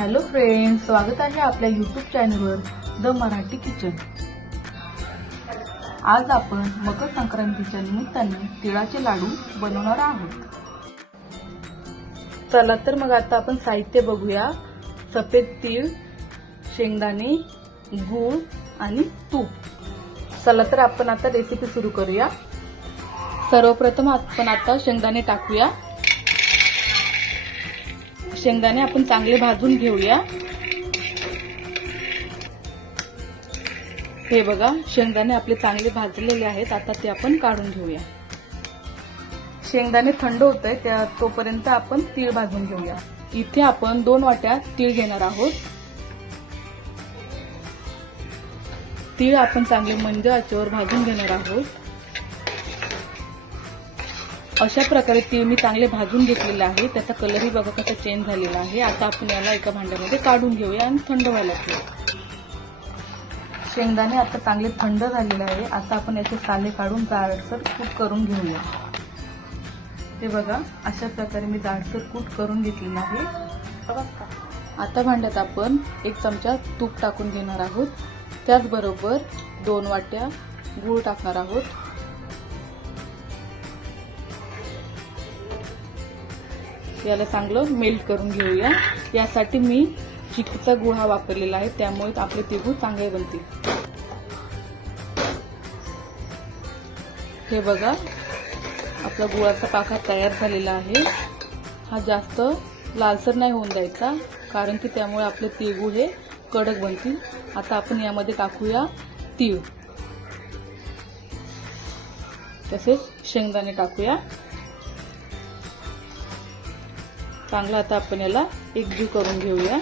Hello friends स्वागत आहे आपल्या यूट्यूब चॅनलवर द मराठी किचन आज आपण मकर संक्रांतीच्या निमित्ताने तिळाचे लाडू बनवणार आहोत. चला तर मग आता आपण साहित्य बघूया. सफेद तीळ शेंगदाणे गूळ आणि तूप. चला तर आपण आता रेसिपी सुरू करूया. सर्वप्रथम आपण आता शेंगदाणे टाकूया. शेंगदाणे आपण चांगले भाजून घेऊया. हे बघा शेंगदाणे आपले चांगले भाजलेले आहेत आता ते आपण काढून घेऊया. शेंगदाणे थंड होत आहे त्या तोपर्यंत आपण तीळ भाजून घेऊया. इथे आपण दोन वाट्या तीळ घेणार आहोत. तीळ आपण चांगले मंद आचेवर भाजून घेणार आहोत. अशा प्रकारे तीळ मी चांगले भाजून घेतलेलं आहे. त्याचा कलरही बघा कसा चेंज झालेला आहे. आता आपण याला एका भांड्यामध्ये काढून घेऊया आणि थंड व्हायला ठेवू शेंगदाणे आता चांगले थंड झालेले आहे. आता आपण याचे साले काढून जाडसर कूट करून घेऊया. हे बघा अशा प्रकारे मी जाडसर कूट करून घेतलेलं आहे. आता भांड्यात आपण एक चमचा तूप टाकून घेणार आहोत. त्याचबरोबर दोन वाट्या गूळ टाकणार आहोत. याला चांगलं मेल्ट करून घेऊया. यासाठी मी चिकूचा गुळ हा वापरलेला आहे. त्यामुळे आपले तिळगुळ चांगले बनतील. हे बघा आपला गुळाचा पाका तयार झालेला आहे. हा जास्त लालसर नाही होऊन द्यायचा कारण की त्यामुळे आपले तिळगुळ हे कडक बनतील. आता आपण यामध्ये टाकूया तीळ. तसेच शेंगदाणे टाकूया. चांगलं आता आपण याला एकजीव करून घेऊया.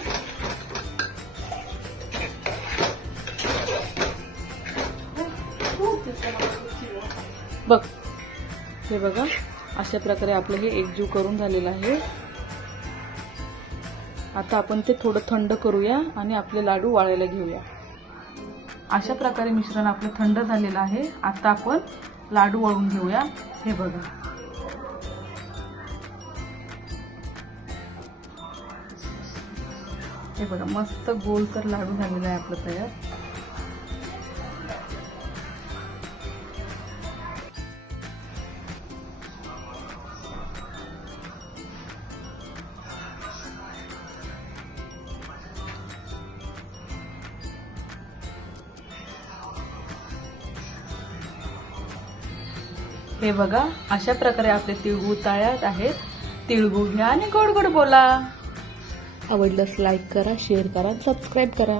बघ हे बघा अशा प्रकारे आपलं हे एकजीव करून झालेलं आहे. आता आपण ते थोडं थंड करूया आणि आपले लाडू वाळायला घेऊया. अशा प्रकारे मिश्रण आपलं थंड झालेलं आहे. आता आपण लाडू वळून घेऊया. हे बघा. हे बघा मस्त गोल तर लाडू झालेला आहे आपलं तयार. हे बघा अशा प्रकारे आपले तिळगूळ तळ्यात आहेत. तिळगूळ घ्या आणि गोड गोड बोला. आवडल्यास लाईक करा शेअर करा सबस्क्राईब करा.